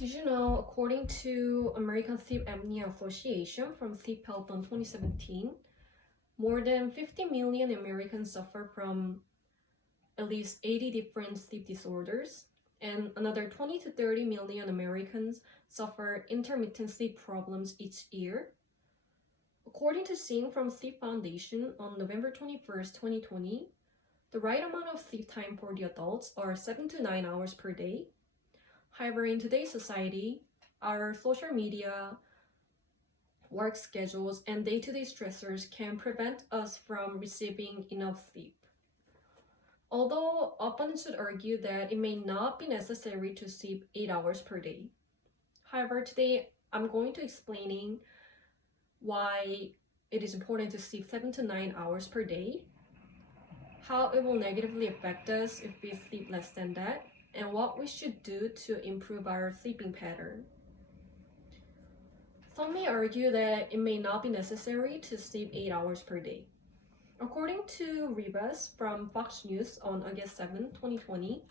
Did you know, according to American Sleep Apnea Association from Sleep Health on 2017, more than 50 million Americans suffer from at least 80 different sleep disorders, and another 20 to 30 million Americans suffer intermittent sleep problems each year. According to Singh from Sleep Foundation on November 21st, 2020, the right amount of sleep time for the adults are 7 to 9 hours per day. However, in today's society, our social media, work schedules, and day-to-day stressors can prevent us from receiving enough sleep. Although opponents would argue that it may not be necessary to sleep 8 hours per day. However, today I'm going to explaining why it is important to sleep 7 to 9 hours per day, how it will negatively affect us if we sleep less than that, and what we should do to improve our sleeping pattern. Some may argue that it may not be necessary to sleep 8 hours per day. According to Rivas from Fox News on August 7, 2020,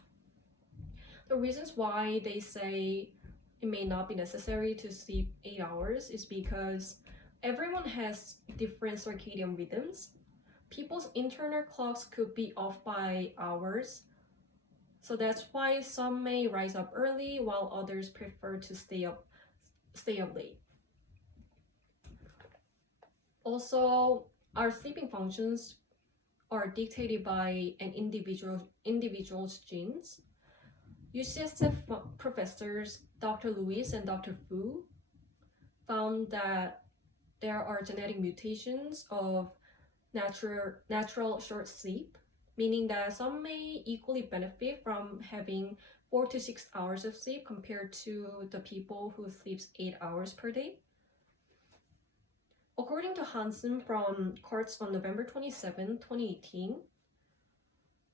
the reasons why they say it may not be necessary to sleep 8 hours is because everyone has different circadian rhythms. People's internal clocks could be off by hours, so that's why some may rise up early while others prefer to stay up late. Also, our sleeping functions are dictated by an individual's genes. UCSF professors Dr. Lewis and Dr. Fu found that there are genetic mutations of natural short sleep, meaning that some may equally benefit from having 4 to 6 hours of sleep compared to the people who sleeps 8 hours per day. According to Hansen from Kurtz on November 27, 2018,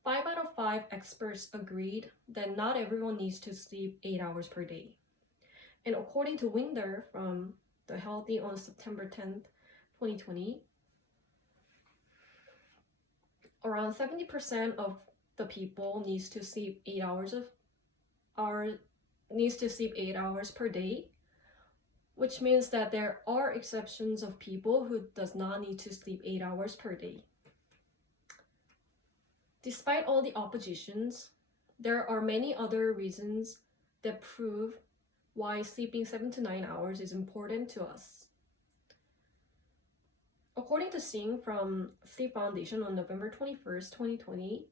5 out of 5 experts agreed that not everyone needs to sleep 8 hours per day. And according to Winder from The Healthy on September 10, 2020, around 70% of the people needs to sleep 8 hours per day, which means that there are exceptions of people who does not need to sleep 8 hours per day. Despite all the oppositions, there are many other reasons that prove why sleeping 7 to 9 hours is important to us. According to Singh from Sleep Foundation on November 21st, 2020,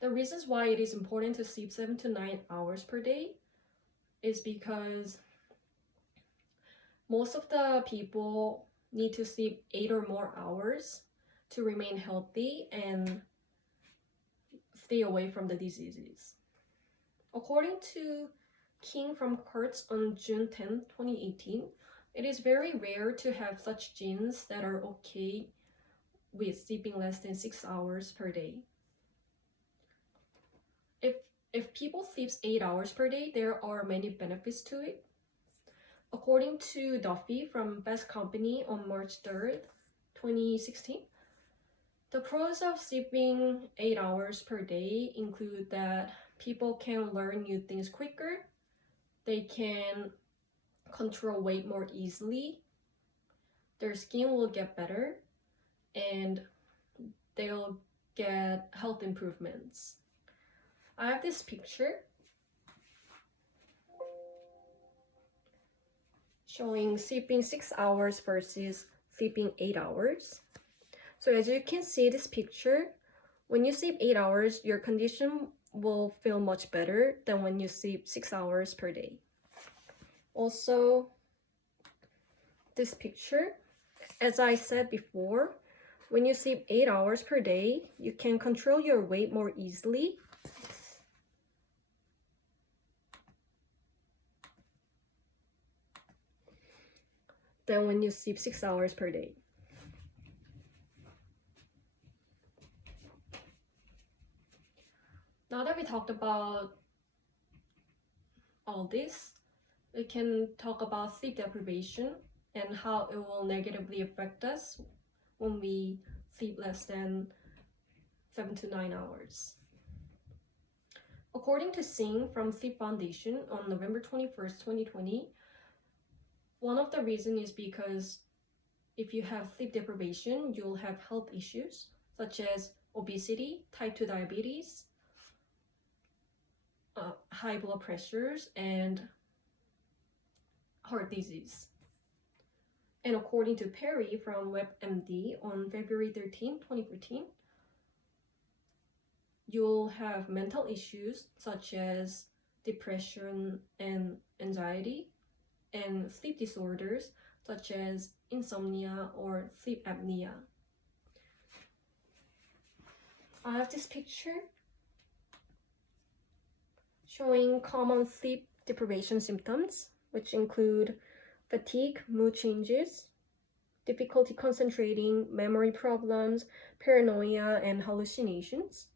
the reasons why it is important to sleep 7 to 9 hours per day is because most of the people need to sleep 8 or more hours to remain healthy and stay away from the diseases. According to King from Kurtz on June 10, 2018, it is very rare to have such genes that are okay with sleeping less than 6 hours per day. If people sleep 8 hours per day, there are many benefits to it. According to Duffy from Fast Company on March 3rd, 2016, the pros of sleeping 8 hours per day include that people can learn new things quicker, they can control weight more easily, their skin will get better, and they'll get health improvements. I have this picture showing sleeping 6 hours versus sleeping 8 hours. So as you can see this picture, when you sleep 8 hours, your condition will feel much better than when you sleep 6 hours per day. Also, this picture, as I said before, when you sleep 8 hours per day, you can control your weight more easily. Than when you sleep 6 hours per day. Now that we talked about all this, we can talk about sleep deprivation and how it will negatively affect us when we sleep less than 7 to 9 hours. According to Singh from Sleep Foundation on November 21st, 2020, one of the reasons is because if you have sleep deprivation, you'll have health issues such as obesity, type 2 diabetes, high blood pressures, and heart disease. And according to Perry from WebMD on February 13, 2014, you'll have mental issues such as depression and anxiety, and sleep disorders such as insomnia or sleep apnea. I have this picture showing common sleep deprivation symptoms, which include fatigue, mood changes, difficulty concentrating, memory problems, paranoia, and hallucinations.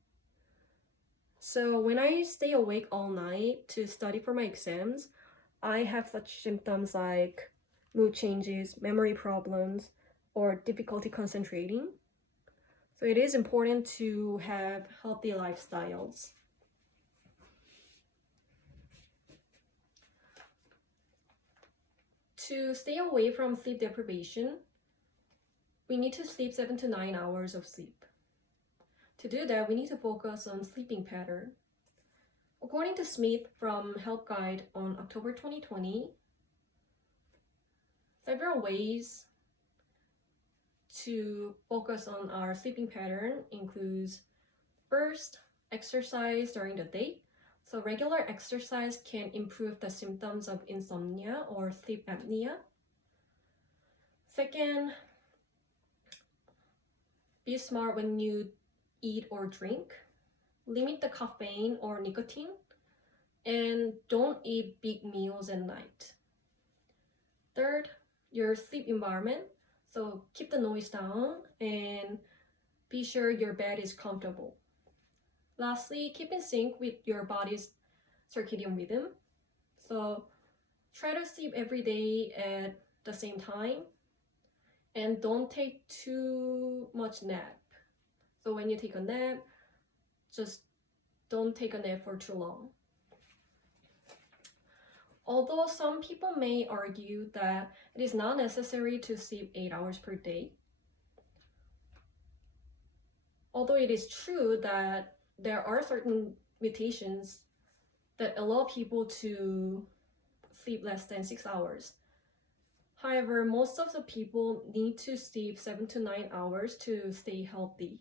So when I stay awake all night to study for my exams, I have such symptoms like mood changes, memory problems, or difficulty concentrating. So it is important to have healthy lifestyles. To stay away from sleep deprivation, we need to sleep 7 to 9 hours of sleep. To do that, we need to focus on sleeping pattern. According to Smith from Help Guide on October 2020, several ways to focus on our sleeping pattern includes first, exercise during the day. So regular exercise can improve the symptoms of insomnia or sleep apnea. Second, be smart when you eat or drink. Limit the caffeine or nicotine, and don't eat big meals at night. Third, your sleep environment. So keep the noise down and be sure your bed is comfortable. Lastly, keep in sync with your body's circadian rhythm. So try to sleep every day at the same time, and don't take too much nap. So when you take a nap, just don't take a nap for too long. Although some people may argue that it is not necessary to sleep 8 hours per day, although it is true that there are certain mutations that allow people to sleep less than 6 hours. However, most of the people need to sleep 7 to 9 hours to stay healthy.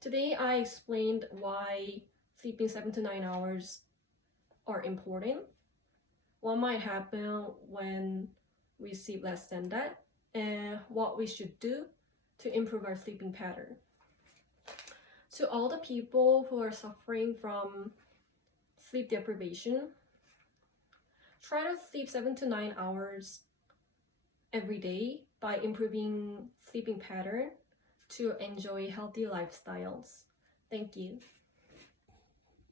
Today, I explained why sleeping 7 to 9 hours are important, what might happen when we sleep less than that, and what we should do to improve our sleeping pattern. To all the people who are suffering from sleep deprivation, try to sleep 7 to 9 hours every day by improving sleeping pattern to enjoy healthy lifestyles. Thank you.